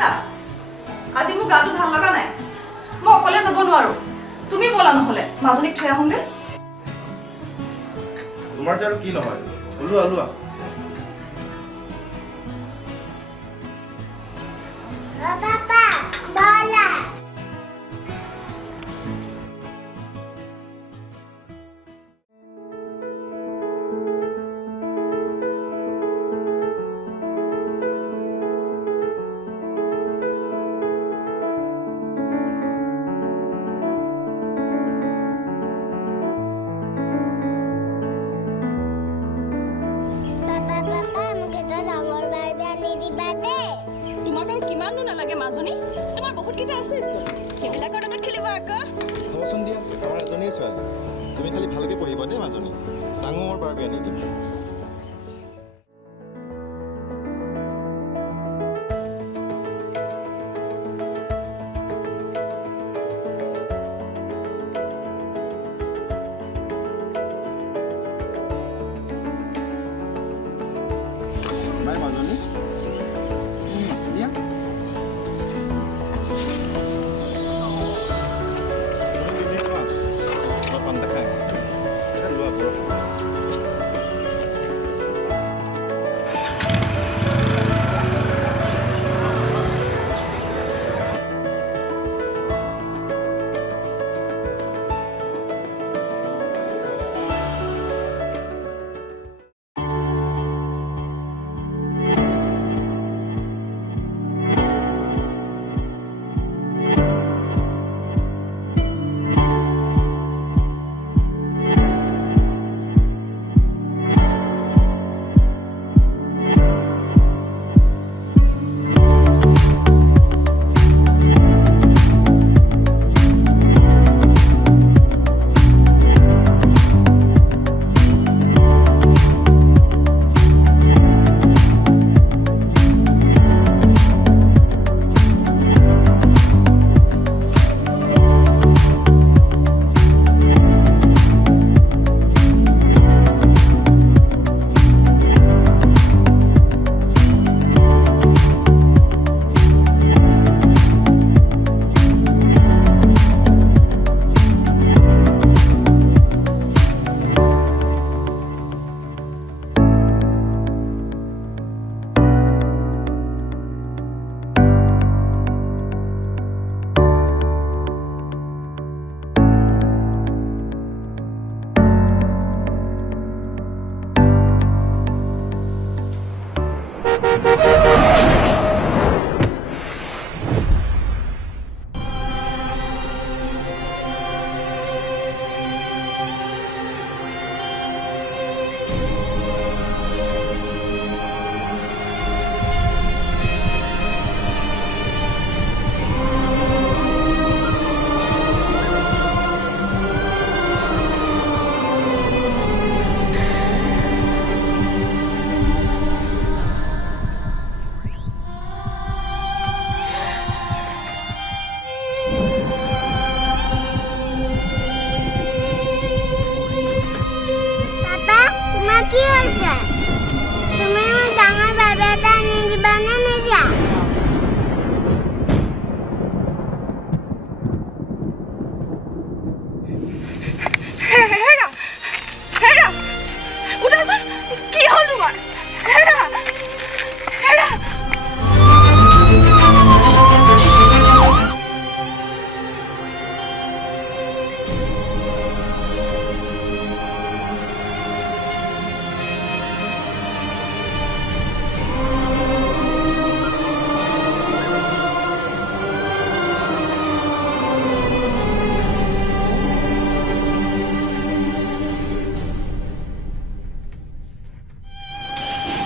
শুনিছা আজি মোৰ গাটো ভাল লগা নাই মই অকলে যাব নোৱাৰো তুমি বলা নহলে মাজনীক থৈ আহোঁগে তোমাৰ যে আৰু কি নহয় ওলোৱা ওলোৱা পাপা বলা তোমাক আৰু কিমাননো নালাগে মাজনী তোমাৰ বহুত কেইটা আছে সেইবিলাকৰ লগত খেলিবা আকৌ হ'বচোন দিয়া আমাৰ এজনীয়ে ছোৱালী তুমি খালি ভালকৈ পঢ়িবা দেই মাজনী ডাঙৰ বাৰ্বি আনি দিম বাই মাজনী দিয়া কি হৈছে তুমি মোক ডাঙৰ বাৰ্বি এটা আনি দিবানে নিদিয়া হেৰা হেৰা উঠাচোন কি হ'ল তোমাৰ হেৰা হেৰা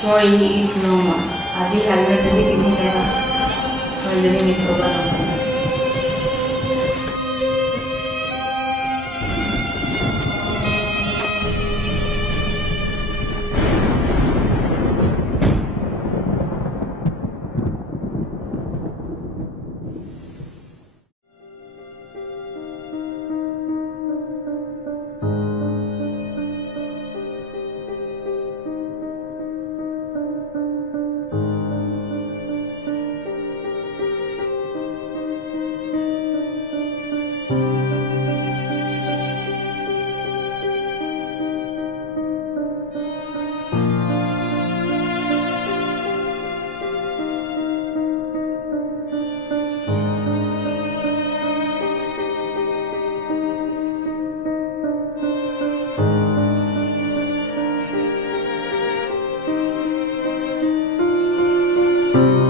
Sorry, he is no more. Adi helmet tadi kini kena. So jadi ni coba nonton. Bye.